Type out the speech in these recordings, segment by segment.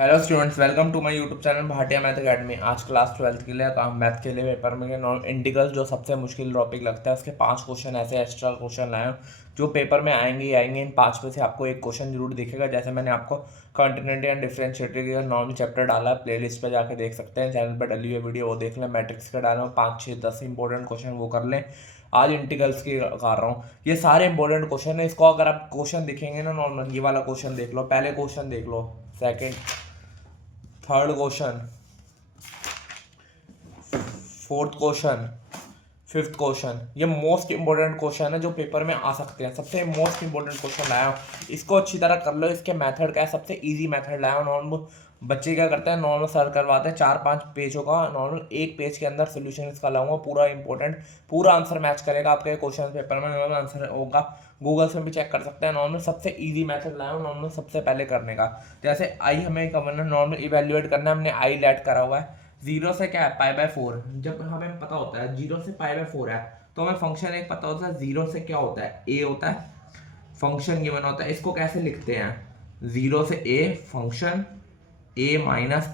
Hello students, welcome to my YouTube channel Bhatia math academy. आज class 12th के लिए math के लिए पेपर में नॉन इंटीग्रल जो सबसे मुश्किल टॉपिक लगता है उसके 5 क्वेश्चन ऐसे एक्स्ट्रा क्वेश्चन लाए हूं जो पेपर में आएंगे ही आएंगे। इन 5 में से आपको एक क्वेश्चन जरूर दिखेगा। जैसे मैंने आपको कंटिन्यूटी एंड डिफरेंशिएटी का नॉर्मल चैप्टर डाला है, प्लेलिस्ट पे जाके देख सकते हैं, चैनल पर डली हुई वीडियो वो देख लें। मैट्रिक्स का डाला हूँ 5 6 10 इंपॉर्टेंट क्वेश्चन, वो कर लें। आज इंटीग्रल्स की कर रहा हूँ, ये सारे इंपॉर्टेंट क्वेश्चन है। इसको अगर आप क्वेश्चन दिखेंगे ना नॉर्मल, ये वाला क्वेश्चन देख लो, पहले क्वेश्चन देख लो, second, third question, fourth question, fifth question, ये मोस्ट इंपॉर्टेंट क्वेश्चन है जो पेपर में आ सकते हैं। सबसे मोस्ट इंपॉर्टेंट क्वेश्चन लाया हूँ, इसको अच्छी तरह कर लो। इसके मेथड क्या है, सबसे इजी मेथड लाया हूँ। नॉर्मल बच्चे क्या करते हैं, नॉर्मल सर करवाते हैं 4 5 पेजों का, नॉर्मल एक पेज के अंदर सोल्यूशन इसका लाऊंगा पूरा इंपॉर्टेंट, पूरा आंसर मैच करेगा आपके क्वेश्चन पेपर में। नॉर्मल आंसर होगा, गूगल से भी चेक कर सकते हैं। नॉर्मल सबसे इजी मेथड लाया हूँ नॉर्मल सबसे पहले करने का। जैसे आई हमें करना, नॉर्मल इवेल्युएट करना है, हमने आई लेट करा हुआ है। जीरो से क्या है, पाई/4। जब हमें पता होता है जीरो से पाई/4 है, तो हमें फंक्शन एक पता होता है, जीरो से क्या होता है, ए होता है। फंक्शन गिवन होता है, इसको कैसे लिखते हैं, जीरो से a function A minus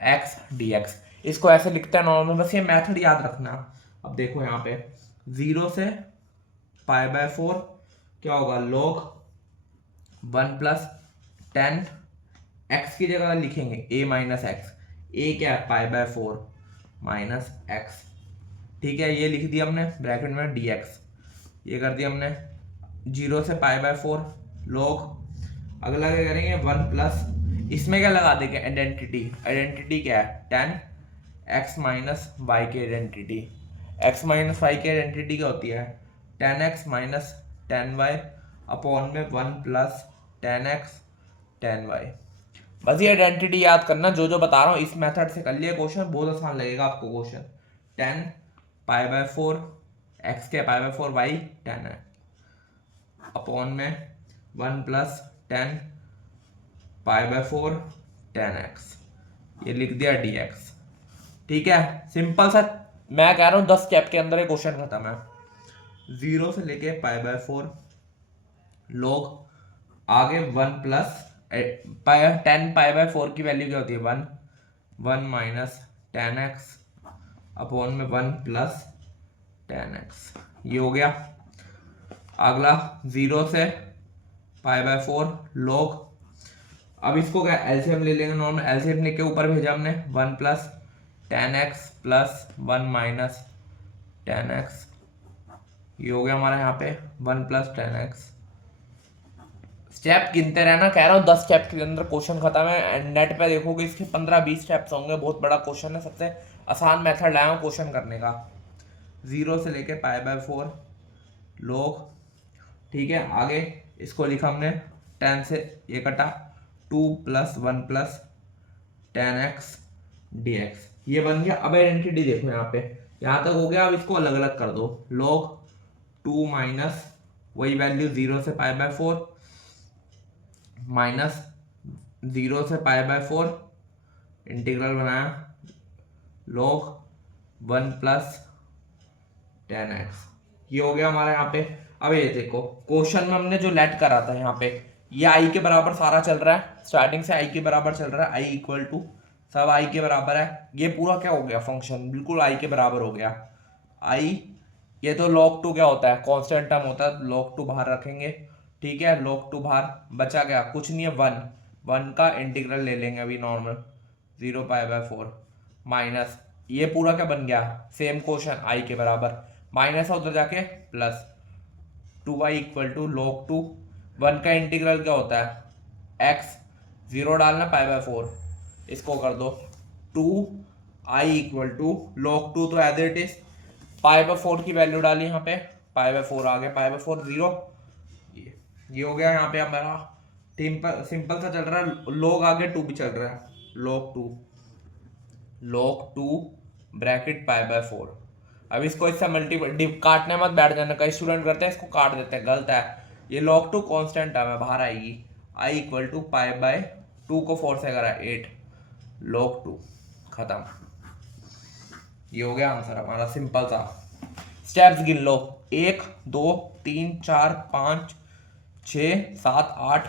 x D x, इसको ऐसे लिखते हैं नॉर्मल। बस ये मेथड याद रखना। अब देखो यहाँ पे जीरो से पाई/4 क्या होगा, log 1+10, एक्स की जगह लिखेंगे ए माइनस एक्स। ए क्या है, पाई/4 माइनस एक्स। ठीक है, ये लिख दिया हमने ब्रैकेट में डी एक्स, ये कर दिया हमने। जीरो से पाई/4 log, अगला क्या करेंगे, 1+, इसमें क्या लगा देंगे, आइडेंटिटी। आइडेंटिटी क्या है, 10 x माइनस वाई की आइडेंटिटी। x माइनस वाई की आइडेंटिटी क्या होती है, 10x माइनस 10y अपॉन में 1+10x 10y। बस ये आइडेंटिटी याद करना, जो जो बता रहा हूँ इस मेथड से कर लिए क्वेश्चन, बहुत आसान लगेगा आपको क्वेश्चन। 10 पाई/4 x के पाई/4 y 10 है अपॉन में 1+10 पाई/4 10x, ये लिख दिया dx। ठीक है, सिंपल सा। मैं कह रहा हूँ 10 स्टेप के अंदर ये क्वेश्चन खत्म है। जीरो से लेके पाई/4 log, आगे 10 पाई/4 की वैल्यू क्या होती है, 1 1 माइनस 10x अपॉन में 1+10x, ये हो गया। अगला जीरो से पाई/4 log, अब इसको क्या एलसीएम ले लेंगे नॉर्मल। एलसीएम लेके ऊपर भेजा हमने, 1+10x प्लस 1 माइनस 10x, ये हो गया हमारा यहाँ पे 1+10x। स्टेप गिनते रहना, कह रहा हूँ 10 स्टेप के अंदर क्वेश्चन खत्म है। एंड नेट पे देखोगे इसके 15 20 स्टेप्स होंगे, बहुत बड़ा क्वेश्चन है। सबसे आसान मेथड लाया हूँ क्वेश्चन करने का, जीरो से लेके पाई/4 log। ठीक है, आगे इसको लिखा हमने, 10 से ये कटा, 2+1+10x dx, ये बन गया। अब आइडेंटिटी देखो यहाँ पे, यहाँ तक हो गया। अब इसको अलग अलग कर दो, log 2 माइनस वही वैल्यू जीरो से पाई/4 माइनस जीरो से पाई/4 इंटीग्रल बनाया log 1+10x, ये हो गया हमारा यहाँ पे। अब ये देखो क्वेश्चन में हमने जो लेट करा था यहाँ पे, ये आई के बराबर सारा चल रहा है, स्टार्टिंग से आई के बराबर चल रहा है, आई इक्वल टू सब आई के बराबर है। ये पूरा क्या हो गया, फंक्शन बिल्कुल आई के बराबर हो गया। आई, ये तो log 2 क्या होता है, कांस्टेंट टर्म होता है, log 2 बाहर रखेंगे। ठीक है, log 2 बाहर, बचा क्या, कुछ नहीं है, 1 का इंटीग्रल ले लेंगे अभी नॉर्मल, 0 पाई/4 माइनस, ये पूरा क्या बन गया, सेम क्वेश्चन आई के बराबर, माइनस है उधर जाके plus, 2y equal to log 2, 1 का इंटीग्रल क्या होता है, x, 0 डालना पाई/4, इसको कर दो 2i इक्वल टू log 2, तो एज इट इज पाई/4 की वैल्यू डाली यहाँ पे, पाई/4 आ गया, पाई/4 0, ये हो गया यहाँ पे हमारा। सिंपल सा चल रहा है, log आगे 2 भी चल रहा है, log 2 ब्रैकेट पाई/4। अब इसको इससे मल्टीपल काटने मत बैठ जाना, कई स्टूडेंट करते हैं इसको काट देते हैं, गलत है। ये log 2 कांस्टेंट टर्म है, बाहर आएगी, i इक्वल टू पाई/2 को 4 से करा 8, log 2 खत्म। ये हो गया आंसर हमारा, सिंपल सा। स्टेप्स गिन लो, 1 2 3 4 5 6 7 8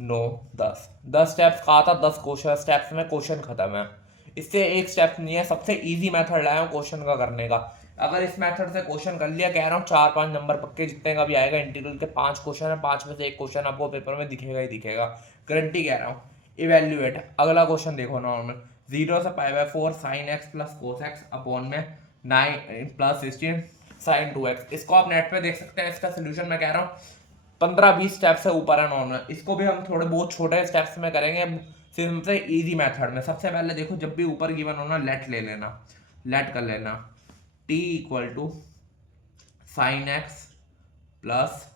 9 10 स्टेप्स कहा था, 10 क्वेश्चन स्टेप्स में क्वेश्चन खत्म है। इससे एक स्टेप नहीं है, सबसे इजी मेथड लाया हूँ क्वेश्चन का करने का। अगर इस मेथड से क्वेश्चन कर लिया, कह रहा हूँ 4-5 नंबर पक्के जितने का भी आएगा। इंटीग्रल के 5 क्वेश्चन है, 5 में से एक क्वेश्चन आपको पेपर में दिखेगा ही दिखेगा, गारंटी कह रहा हूँ। इवेल्युएट, अगला क्वेश्चन देखो नॉर्मल। 0 से π/4 sin x plus cos x upon में 9 प्लस 16 sin 2x। इसको आप नेट पे देख सकते हैं। इसका सोल्यूशन मैं कह रहा हूँ 15-20 स्टेप से ऊपर है नॉर्मल। इसको भी हम थोड़े बहुत छोटे स्टेप्स में करेंगे, सिंपल इजी मेथड में। सबसे पहले देखो, जब भी ऊपर गिवन हो ना, लेट ले लेना, लेट कर लेना। t equal to sine x plus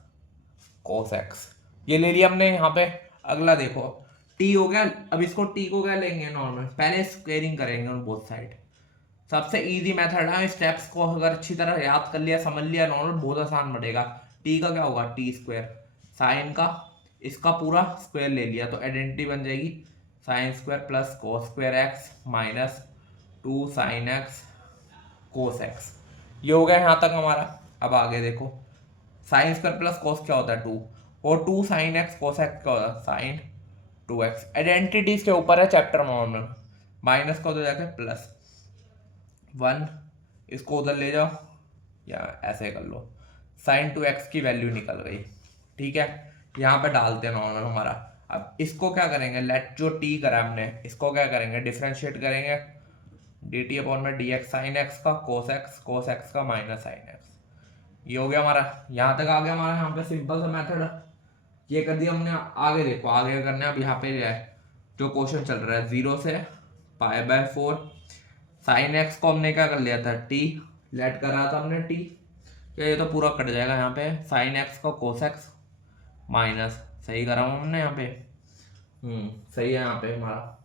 cos x, ये ले लिया हमने यहाँ पे। अगला देखो, t हो गया। अब इसको t को क्या लेंगे नॉर्मल, पहले स्क्वेयरिंग करेंगे ऑन बोथ साइड। सबसे इजी मेथड है, स्टेप्स को अगर अच्छी तरह याद कर लिया, समझ लिया नॉर्मल, बहुत आसान बढ़ेगा। टी का क्या होगा, टी स्क्वायर, साइन का इसका पूरा स्क्वायर ले लिया तो आइडेंटिटी बन जाएगी sine square plus cos square x minus 2 sine x कोस एक्स। ये हो गया यहाँ तक हमारा। अब आगे देखो, साइन स्क्वायर प्लस कोस क्या होता है 2, और 2 साइन एक्स कोस एक्स क्या होता है साइन 2x। आइडेंटिटी के ऊपर है चैप्टर नॉर्मल। माइनस को तो जाके प्लस 1, इसको उधर ले जाओ या ऐसे कर लो, साइन 2x की वैल्यू निकल गई। ठीक है, यहाँ पे डालते हैं नॉर्मल हमारा। अब इसको क्या करेंगे, लेट जो t करा हमने, इसको क्या करेंगे, डिफ्रेंशिएट करेंगे dt अपॉन में dx साइन x का कोस एक्स का माइनस साइन एक्स। ये हो गया हमारा, यहाँ तक आ गया हमारा। यहाँ पे सिंपल सा मेथड ये कर दिया हमने। आगे देखो, आगे करना है अब। यहाँ पे जो क्वेश्चन चल रहा है 0 से π/4 साइन एक्स को हमने क्या कर लिया था, t लेट कर रहा था हमने t। ये तो पूरा कट जाएगा यहाँ पे, साइन एक्स का कोस एक्स माइनस, सही करा हूँ हमने यहाँ पे, सही है यहाँ पे हमारा।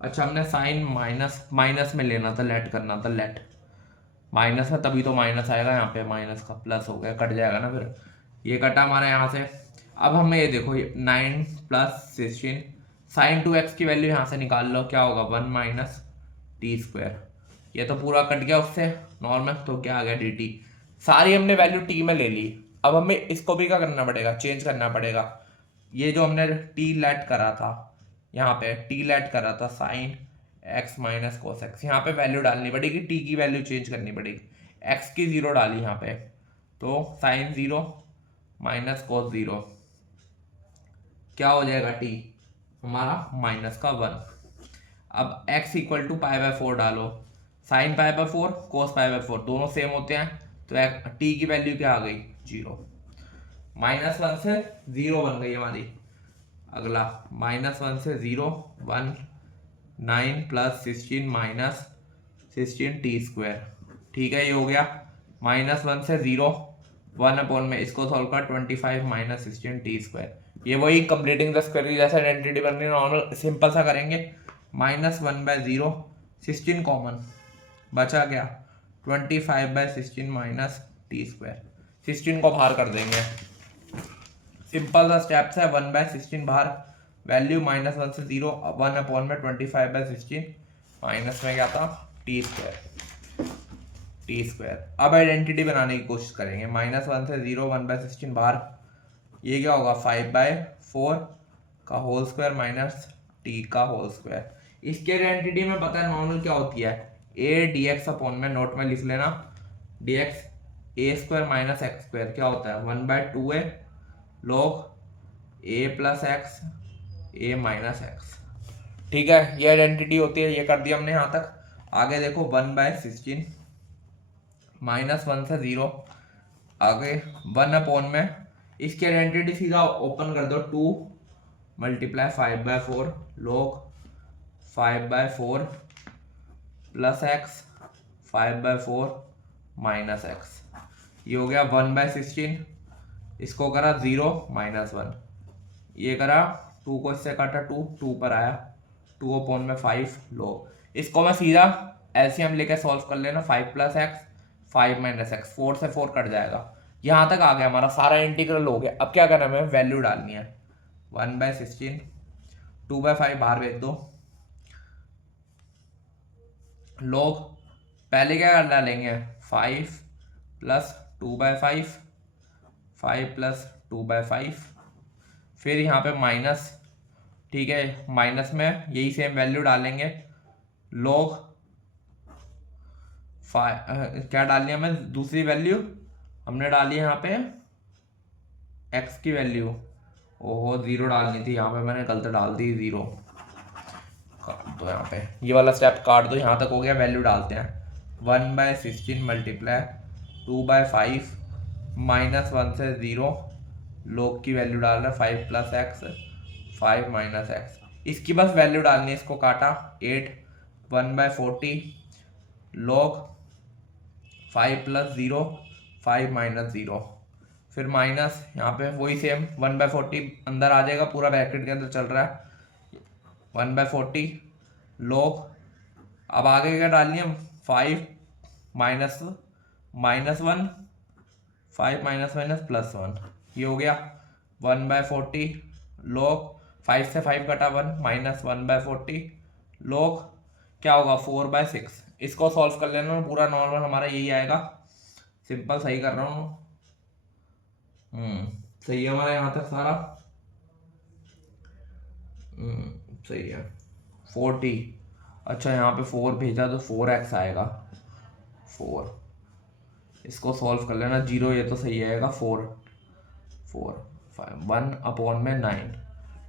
अच्छा, हमने साइन माइनस में लेना था, लेट करना था, लेट माइनस में, तभी तो माइनस आएगा यहाँ पे, माइनस का प्लस हो गया, कट जाएगा ना फिर। ये कटा हमारा यहाँ से। अब हमें ये देखो, 9 प्लस 16 साइन 2x की वैल्यू यहाँ से निकाल लो, क्या होगा 1 माइनस टी स्क्वायर। ये तो पूरा कट गया उससे नॉर्मल, तो क्या आ गया dt। सारी हमने वैल्यू t में ले ली। अब हमें इसको भी क्या करना पड़ेगा, चेंज करना पड़ेगा। ये जो हमने t लेट करा था, यहाँ पे t लेट करा था sine x minus cos x, यहाँ पे वैल्यू डालनी पड़ेगी, t की वैल्यू चेंज करनी पड़ेगी। x की 0 डाली यहाँ पे, तो साइन 0 माइनस कोस 0, क्या हो जाएगा t हमारा माइनस का 1। अब x इक्वल टू π/4 डालो, साइन π/4 कोस π/4 दोनों सेम होते हैं, तो t की वैल्यू क्या आ गई 0, -1 से 0 बन गई हमारी। अगला -1 से 0 1 9 प्लस 16 माइनस 16 टी स्क्वायर। ठीक है, ये हो गया। -1 से 0 1 अपॉन में इसको सॉल्व कर 25 माइनस 16 टी स्क्वायर। ये वही कंप्लीटिंग द स्क्वायर जैसा आइडेंटिटी बन रही है नॉर्मल, सिंपल सा करेंगे। -1/0 16 कॉमन बचा गया, 25/16 माइनस टी स्क्वायर। 16 को बाहर कर देंगे, सिंपल सा स्टेप्स है। 1/16 बाहर, वैल्यू -1 से 0 1 अपॉन में 25/16 माइनस में क्या था टी स्क्वायर। अब आइडेंटिटी बनाने की कोशिश करेंगे। -1 से 0 1/16 बाहर, ये क्या होगा 5/4 का होल स्क्वायर माइनस टी का होल स्क्वायर। इसके आइडेंटिटी में पता है नॉर्मल क्या होती है, ए डी एक्स अपॉन में, नोट में लिख लेना, डी एक्स ए स्क्वायर माइनस एक्स स्क्वायर क्या होता है 1/2a log a plus x A minus x. ठीक है, ये आइडेंटिटी होती है, ये कर दिया हमने यहाँ तक। आगे देखो 1/16 -1 से 0, आगे 1 अपॉन में, इसकी आइडेंटिटी सीधा ओपन कर दो, 2 multiply 5/4 log 5/4 plus x 5/4 minus x. ये हो गया 1/16, इसको करा 0 -1, ये करा 2 को इससे काटा 2 पर आया 2 अपॉन में 5 log। इसको मैं सीधा एलसीएम लेके सॉल्व कर लेना, 5 प्लस एक्स 5 माइनस एक्स, 4 से 4 कट जाएगा। यहाँ तक आ गया हमारा, सारा इंटीग्रल हो गया। अब क्या करना है, हमें वैल्यू डालनी है। 1/16 2/5 बाहर भेज दो, log पहले क्या डालेंगे 5 प्लस 2/5 5 प्लस 2/5 फिर यहाँ पे माइनस, ठीक है, माइनस में यही सेम वैल्यू डालेंगे, log क्या डालनी है हमें, दूसरी वैल्यू हमने डाली है यहाँ पे x की वैल्यू, ओहो 0 डालनी थी, यहाँ पे मैंने गलत डाल दी 0। काट दो यहाँ पे, ये वाला स्टेप काट दो, यहाँ तक हो गया। वैल्यू डालते हैं, 1/16 मल्टीप्लाई 2/5 -1 से 0, लोग की वैल्यू डाल रहे 5 + x 5 - x, इसकी बस वैल्यू डालनी है। इसको काटा 8 1/40 log 5 + 0 5 - 0, फिर माइनस यहाँ पे वही सेम 1/40 अंदर आ जाएगा, पूरा ब्रैकेट के अंदर चल रहा है, 1/40 log, अब आगे क्या डालनी है, 5 -1 5 - +1, ये हो गया 1/40 log 5 से 5 कटा 1 -1/40 log क्या होगा 4/6। इसको सॉल्व कर लेना, पूरा नॉर्मल हमारा यही आएगा। सिंपल सही कर रहा हूँ, सही है हमारा यहाँ तक सारा, सही है 40। अच्छा यहाँ पे 4 भेजा तो 4x आएगा, 4, इसको सॉल्व कर लेना, 0 ये तो सही आएगा, 4 1/9,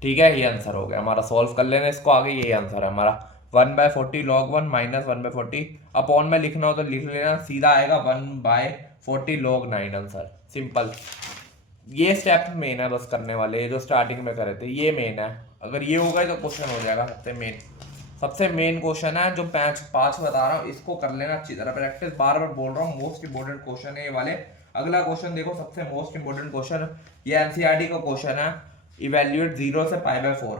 ठीक है, ये आंसर हो गया हमारा। सॉल्व कर लेना इसको आगे, ये आंसर है हमारा 1/40 log 1 -1/40, अपॉन में लिखना हो तो लिख लेना, सीधा आएगा 1/40 log 9 आंसर, सिंपल। ये स्टेप मेन है बस करने वाले, ये जो स्टार्टिंग में करे थे ये मेन है, अगर ये होगा तो क्वेश्चन हो जाएगा सबसे मेन क्वेश्चन है जो पांच बता रहा हूँ, इसको कर लेना अच्छी तरह प्रैक्टिस, बार बार बोल रहा हूँ, मोस्ट इंपोर्टेंट क्वेश्चन है ये वाले। अगला क्वेश्चन देखो, सबसे मोस्ट इंपोर्टेंट क्वेश्चन, ये एनसीईआरटी का क्वेश्चन है, इवेल्युएट 0 से π/4।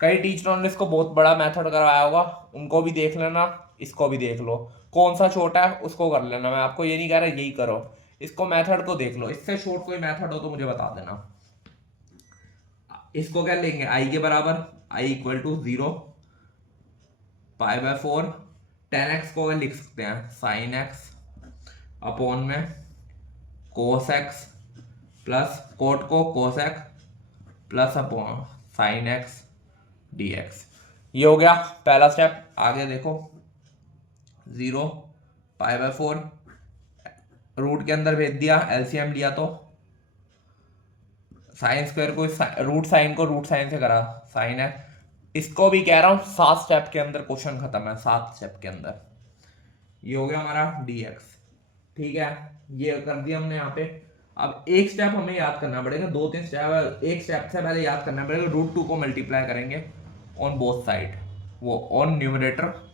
कई टीचरों ने इसको बहुत बड़ा मेथड करवाया होगा, उनको भी देख लेना, इसको भी देख लो, कौन सा छोटा है उसको कर लेना, मैं आपको ये नहीं कह रहा यही करो, इसको मेथड को देख लो, इससे शॉर्ट कोई मेथड हो तो मुझे बता देना। इसको क्या लेंगे, i के बराबर, i = 0 π/4, 10x को लिख सकते हैं sin x अपॉन में cos x प्लस कोट को cos x plus upon sin x dx, ये हो गया पहला स्टेप। आगे देखो 0 π/4 रूट के अंदर भेज दिया, एलसीएम लिया तो साइन स्क्वायर को रूट साइन को रूट साइन से करा, साइन है, इसको भी कह रहा हूं 7 स्टेप के अंदर क्वेश्चन खत्म है, 7 स्टेप के अंदर। ये हो गया हमारा dx, ठीक है, ये कर दिया हमने यहाँ पे। अब एक स्टेप हमें याद करना पड़ेगा, 2-3 स्टेप है, एक स्टेप से पहले याद करना पड़ेगा, √2 को मल्टीप्लाई करेंगे ऑन बोथ साइड, वो ऑन न्यूमरेटर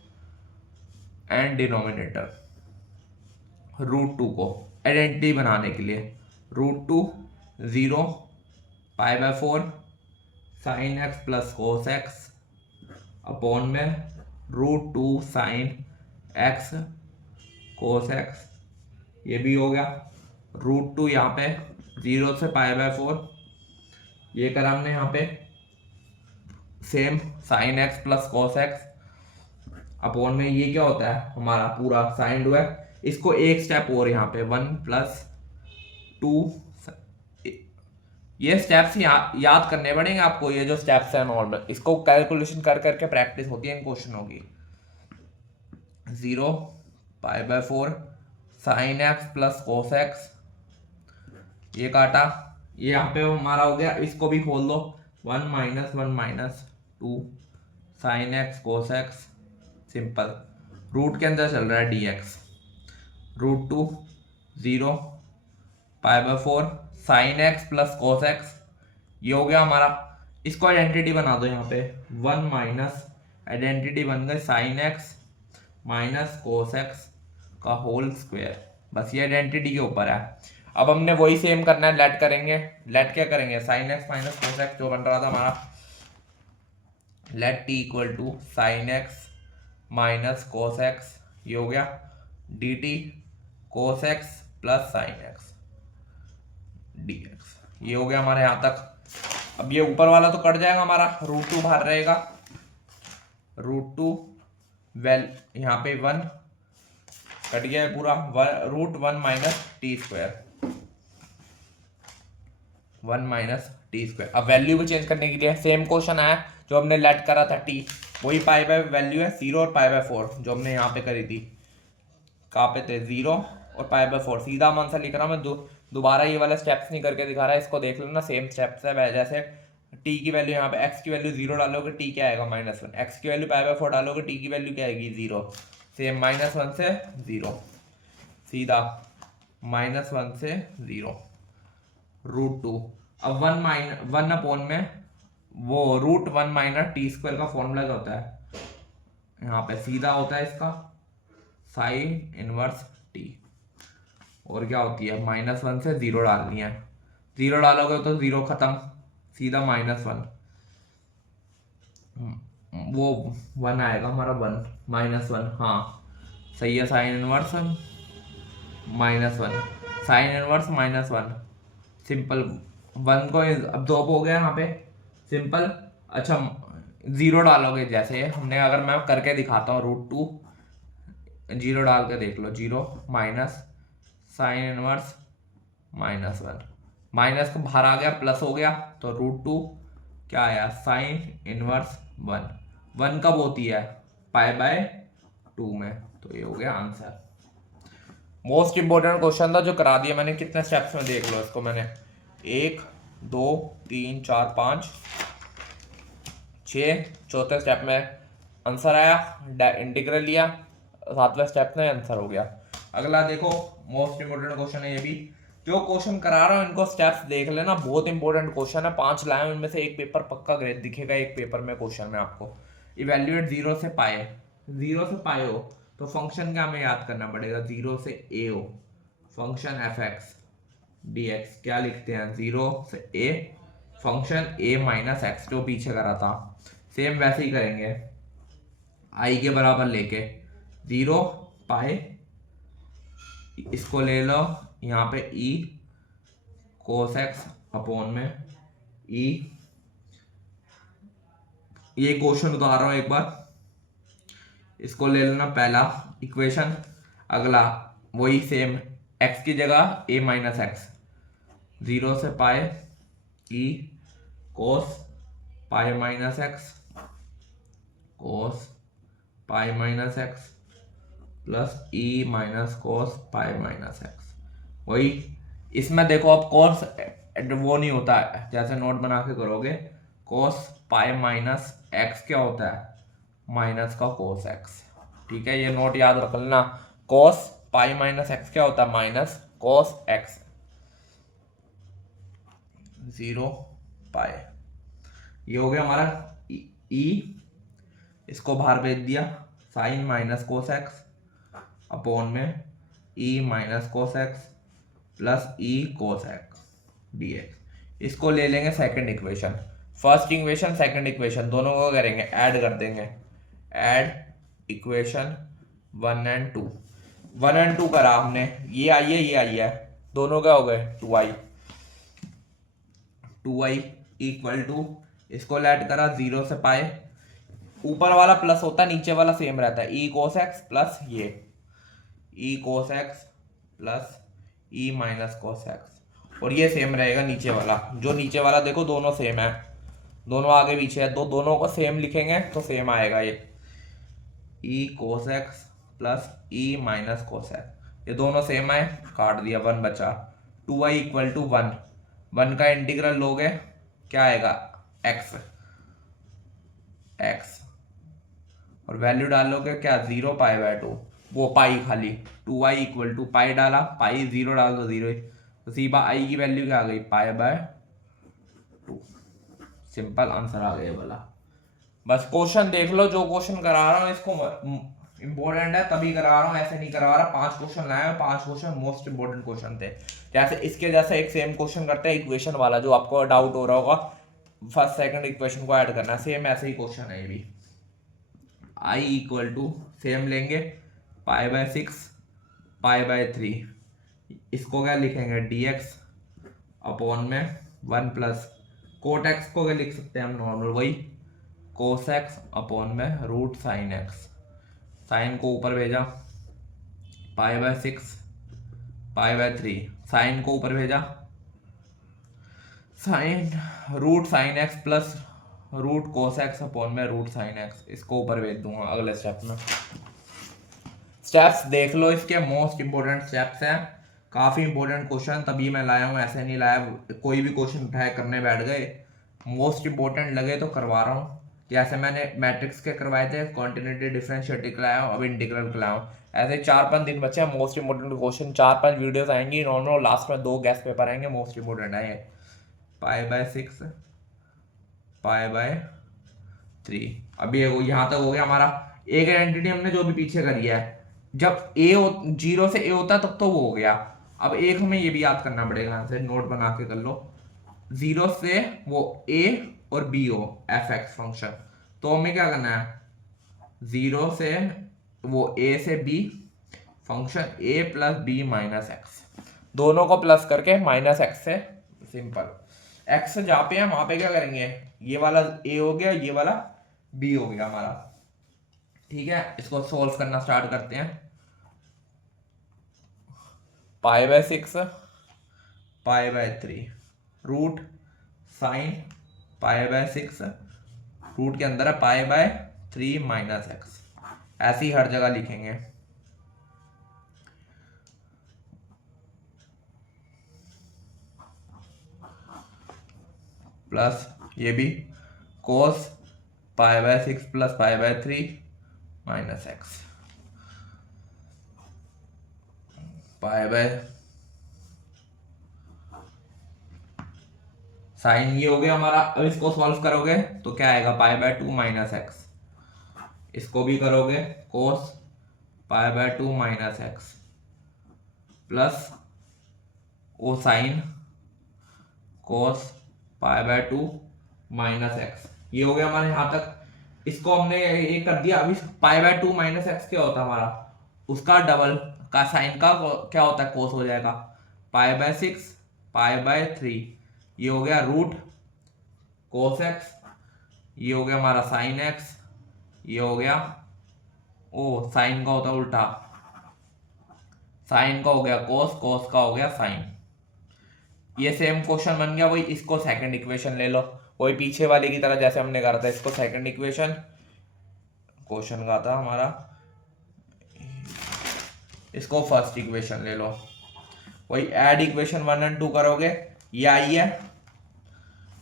एंड डिनोमिनेटर, √2 को आइडेंटिटी बनाने के लिए, √2 0 π/4 sin x plus cos x upon में √2 sin x cos x, ये भी हो गया, √2 यहाँ पे 0 से π/4, ये करा हमने यहाँ पे same sin x plus cos x upon में ये क्या होता है हमारा पूरा साइन हुआ है, इसको एक स्टेप और यहाँ पे 1 + 2, ये स्टेप्स याद करने पड़ेंगे आपको, ये जो स्टेप्स हैं नॉर्मल, इसको कैलकुलेशन कर करके प्रैक्टिस होती है इन क्वेश्चनों की। 0 π/4 sin x plus cos x, ये काटा, ये यहाँ पे हमारा हो गया, इसको भी खोल दो, 1 - 1 - 2 sin x cos x, simple, root के अंदर चल रहा है dx, √2 0 π/4 sin x plus cos x, ये हो गया हमारा। इसको आइडेंटिटी बना दो यहाँ पे, 1 माइनस आइडेंटिटी बन गई sin x minus cos x का होल स्क्वायर, बस ये आइडेंटिटी के ऊपर है। अब हमने वही सेम करना है, लेट करेंगे, लेट क्या करेंगे, sin x minus cos x जो बन रहा था हमारा, let t = sin x minus cos x, ये हो गया dt cos x plus sin x dx, ये हो गया हमारे यहाँ तक। अब ये ऊपर वाला तो कट जाएगा हमारा, √2 बाहर रहेगा, √2 वेल यहाँ पे 1 कट गया है पूरा, √1 - t², 1 माइनस टी स्क्वायर। अब वैल्यू भी चेंज करने के लिए सेम क्वेश्चन आया जो हमने लेट करा था टी, वही पाई बाय वैल्यू है 0 और पाई बाय 4 जो हमने यहाँ पे करी थी। कहाँ पे थे? 0 और पाई बाय 4। सीधा हम आंसर लिख रहा हूँ मैं, दोबारा ये वाले स्टेप्स नहीं करके दिखा रहा है, इसको देख लेना सेम स्टेप्स है। जैसे टी की वैल्यू यहाँ पे x की वैल्यू 0 डालोगे टी क्या आएगा -1, x की वैल्यू पाई बाय 4 डालोगे टी की वैल्यू क्या आएगी 0। सेम -1 से 0, सीधा -1 से 0 √2। अब 1 अपॉन में वो √1 माइनस टी स्क्वायर का फॉर्मूला क्या होता है? यहाँ पे सीधा होता है इसका साइन इनवर्स टी, और क्या होती है -1 से 0 डालनी है। 0 डालोगे तो 0 खत्म, सीधा -1, वो 1 आएगा हमारा 1 -1। हाँ सही है, sine inverse -1, sine inverse -1 simple. 1 को अब 2 हो गया यहाँ पे सिंपल। अच्छा 0 डालोगे, जैसे हमने, अगर मैं करके दिखाता हूँ √2, 0 डाल के देख लो, 0 माइनस साइन इनवर्स -1, माइनस को बाहर आ गया प्लस हो गया तो √2 क्या आया साइन इनवर्स 1। 1 कब होती है? पाई बाय 2 में। तो ये हो गया आंसर। मोस्ट इंपोर्टेंट क्वेश्चन था जो करा दिया मैंने। कितने स्टेप्स में देख लो इसको, मैंने 1 2 3 4 5 6 चौथे स्टेप में आंसर आया, इंटीग्रल लिया, 7वें स्टेप में आंसर हो गया। अगला देखो मोस्ट इंपोर्टेंट क्वेश्चन है ये भी, जो क्वेश्चन करा रहा हूँ इनको स्टेप्स देख लेना, बहुत इंपॉर्टेंट क्वेश्चन है। 5 लाए हैं, उनमें से एक पेपर पक्का ग्रेड दिखेगा एक पेपर में क्वेश्चन में आपको। इवेल्युएट 0 से पाए, 0 से पाए हो तो फंक्शन क्या हमें याद करना पड़ेगा? 0 से a हो, फंक्शन fx dx क्या लिखते हैं? 0 से a function a minus x जो पीछे करा था, सेम वैसे ही करेंगे। i के बराबर लेके 0 पाए, इसको ले लो यहाँ पे e कोस एक्स अपॉन में e, ये क्वेश्चन बता रहा हूँ एक बार, इसको ले लेना पहला इक्वेशन। अगला वही सेम, x की जगह a माइनस एक्स, 0 से पाए e cos pi minus x, cos pi minus x plus e minus cos pi minus x. वही इसमें देखो अब कोस वो नहीं होता है, जैसे नोट बना के करोगे, कोस पाई माइनस एक्स क्या होता है? माइनस का कोस एक्स। ठीक है, ये नोट याद रख लेना, कोस पाई माइनस एक्स क्या होता है? Minus cos x. 0 पाई, ये हो गया हमारा e, इसको बाहर भेज दिया, sine minus cos x upon में e minus cos x plus e cos x dx। इसको ले लेंगे second equation, first equation second equation दोनों को करेंगे ऐड कर देंगे, ऐड इक्वेशन 1 और 2। 1 और 2 करा हमने, ये आई है ये आई है, दोनों क्या हो गए 2i। 2i इक्वल टू, इसको लेट करा 0 से पाए, ऊपर वाला प्लस होता है नीचे वाला सेम रहता है, e कोस एक्स प्लस ये e cos x plus e minus cos x, और ये सेम रहेगा नीचे वाला, जो नीचे वाला देखो दोनों सेम है, दोनों आगे पीछे है, दोनों को सेम लिखेंगे तो सेम आएगा ये e cos x plus e minus cos x, ये दोनों सेम है, काट दिया 1 बचा। 2i इक्वल टू 1, 1 का इंटीग्रल लोगे क्या आएगा x, और वैल्यू डालोगे क्या 0 पाई बाय 2, वो पाई खाली, 2i इक्वल टू पाई डाला, पाई 0 डाल दो 0, तो सीधा i की वैल्यू क्या आ गई पाई बाय 2। सिंपल आंसर आ गया वाला। बस क्वेश्चन देख लो, जो क्वेश्चन करा रहा हूँ इसको इंपॉर्टेंट है तभी करा रहा हूँ, ऐसे नहीं करा रहा। 5 क्वेश्चन लाए हैं, 5 क्वेश्चन मोस्ट इंपॉर्टेंट क्वेश्चन थे। जैसे इसके जैसे एक सेम क्वेश्चन करते हैं इक्वेशन वाला, जो आपको डाउट हो रहा होगा, फर्स्ट सेकंड इक्वेशन को ऐड करना, सेम ऐसे ही क्वेश्चन है ये भी। i इक्वल टू सेम लेंगे पाई बाय 6 पाई बाय 3, इसको क्या लिखेंगे dx अपॉन में 1 प्लस कोट एक्स को क्या लिख सकते हैं हम नॉर्मल, वही कोस एक्स अपॉन में रूट साइन एक्स, साइन को ऊपर भेजा pi by 6 pi by 3, sine को ऊपर भेजा, sine root sine x plus root cos x upon में रूट साइन एक्स, इसको ऊपर भेज दूंगा अगले स्टेप में। स्टेप्स देख लो, इसके मोस्ट इंपोर्टेंट स्टेप्स हैं, काफ़ी इंपॉर्टेंट क्वेश्चन, तभी मैं लाया हूँ, ऐसे नहीं लाया कोई भी क्वेश्चन उठाए करने बैठ गए। मोस्ट इंपॉर्टेंट लगे तो करवा रहा हूँ, जैसे मैंने मैट्रिक्स के करवाए थे, कॉन्टिन्यूटी डिफरेंशिएटिव के लाया हूँ, अब इंटीग्रल के लाया हूँ। ऐसे 4-5 दिन बचे हैं, मोस्ट इंपॉर्टेंट क्वेश्चन 4-5 वीडियोस आएंगी नॉर्मल, लास्ट में 2 गैस पेपर आएंगे मोस्ट इंपॉर्टेंट आएंगे। π/6 π/3। अभी यहाँ तक हो गया हमारा। एक आइडेंटिटी हमने जो भी पीछे करी है, जब ए 0 से ए होता है तब तो वो हो गया। अब एक हमें ये भी याद करना पड़ेगा, यहाँ से नोट बना के कर लो, 0 से वो ए और बी हो एफ एक्स फंक्शन, तो हमें क्या करना है, 0 से वो ए से बी फंक्शन ए प्लस बी माइनस एक्स, दोनों को प्लस करके माइनस एक्स से सिंपल एक्स जहाँ पे है वहां पे क्या करेंगे, ये वाला ए हो गया, ये वाला बी हो गया हमारा। ठीक है, इसको सोल्व करना स्टार्ट करते हैं। π/6 π/3 रूट साइन π/6 रूट के अंदर है π/3 माइनस एक्स, ऐसे ही हर जगह लिखेंगे। प्लस ये भी कोस π/6 प्लस π/3 माइनस एक्स, साइन ये हो गया हमारा। अब इसको सॉल्व करोगे तो क्या आएगा, π/2 माइनस एक्स, इसको भी करोगे कोस π/2 माइनस एक्स प्लस ओ साइन कोस π/2 माइनस एक्स, ये हो गया हमारे यहाँ तक। इसको हमने ये कर दिया। अभी π/2 माइनस एक्स क्या होता है हमारा, उसका डबल का साइन का क्या होता है, कोस हो जाएगा, π/6 π/3, ये हो गया रूट कोस एक्स, ये हो गया हमारा साइन एक्स, ये हो गया ओ साइन का होता है उल्टा, साइन का हो गया कोस, कोस का हो गया साइन। ये सेम क्वेश्चन बन गया, वही इसको सेकंड इक्वेशन ले लो, वही पीछे वाले की तरह जैसे हमने करा था, इसको सेकंड इक्वेशन, क्वेश्चन का था हमारा, इसको फर्स्ट इक्वेशन ले लो, वही ऐड इक्वेशन 1 और 2 करोगे, ये आई है,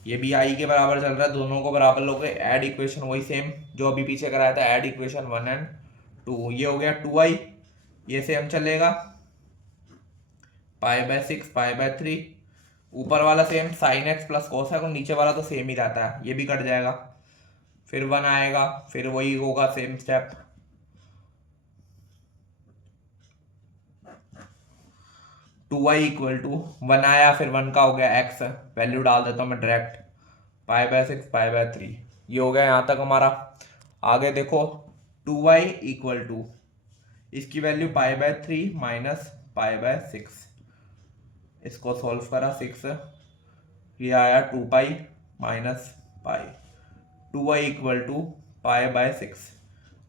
ये भी आई के बराबर चल रहा है, दोनों को बराबर लोगे, ऐड इक्वेशन वही सेम जो अभी पीछे कराया था, ऐड इक्वेशन 1 और 2, ये हो गया 2i, ये सेम चलेगा, π/6 π/3, ऊपर वाला सेम साइन एक्स प्लस कोस है, नीचे वाला तो सेम ही रहता है, ये भी कट जाएगा, फिर 1 आएगा, फिर वही होगा same step, 2i equal to 1 आया, फिर 1 का हो गया x, वैल्यू डाल देता हूँ मैं डायरेक्ट, π/6 π/3, ये हो गया यहाँ तक हमारा। आगे देखो 2i इक्वल टू इसकी वैल्यू π/3 माइनस π/6, इसको सॉल्व करा 6, ये आया 2π minus pi, 2i equal to π/6,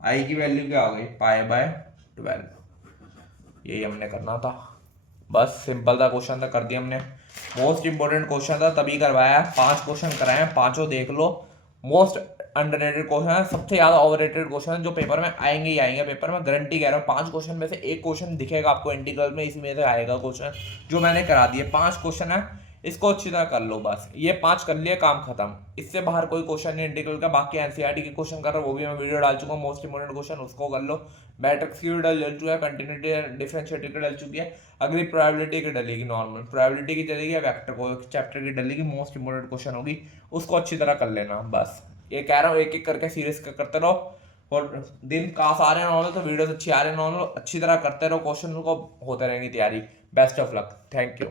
i की वैल्यू क्या हो गई π/12, यही हमने करना था, बस सिंपल था क्वेश्चन, था कर दिया हमने। मोस्ट इंपोर्टेंट क्वेश्चन था तभी करवाया, 5 क्वेश्चन कराए हैं, पांचों देख लो, मोस्ट अंडररेटेड क्वेश्चन है, सबसे ज्यादा ओवररेटेड क्वेश्चन जो पेपर में आएंगे ही आएंगे, पेपर में गारंटी कह रहा हूँ। 5 क्वेश्चन में से एक क्वेश्चन दिखेगा आपको इंटीग्रल में, इसमें से आएगा क्वेश्चन जो मैंने करा दिए। 5 क्वेश्चन है, इसको अच्छी तरह कर लो, बस ये 5 कर लिए काम खत्म, इससे बाहर कोई क्वेश्चन नहीं इंटीग्रल का। बाकी एनसीईआरटी के क्वेश्चन कर रहा हूँ, वो भी मैं वीडियो डाल चुका हूँ, मोस्ट इंपोर्टेंट क्वेश्चन उसको कर लो। मैट्रिक्स की भी डल चुका है, कंटिन्यूटी डिफरेंशिएटिव की डल चुकी है, अगली प्रोबेबिलिटी की डलेगी, नॉर्मल प्रोबेबिलिटी की चलेगी, वेक्टर को चैप्टर की डलेगी, मोस्ट इंपोर्टेंट क्वेश्चन होगी, उसको अच्छी तरह कर लेना। बस ये कह रहा हूँ, एक एक करके सीरीज करते रहो, और दिन कास आ रहे हैं नॉर्मल, तो वीडियोस अच्छी आ रहे हैं नॉर्मल, अच्छी तरह करते रहो, क्वेश्चन को होते रहेंगी तैयारी। Best of luck, thank you.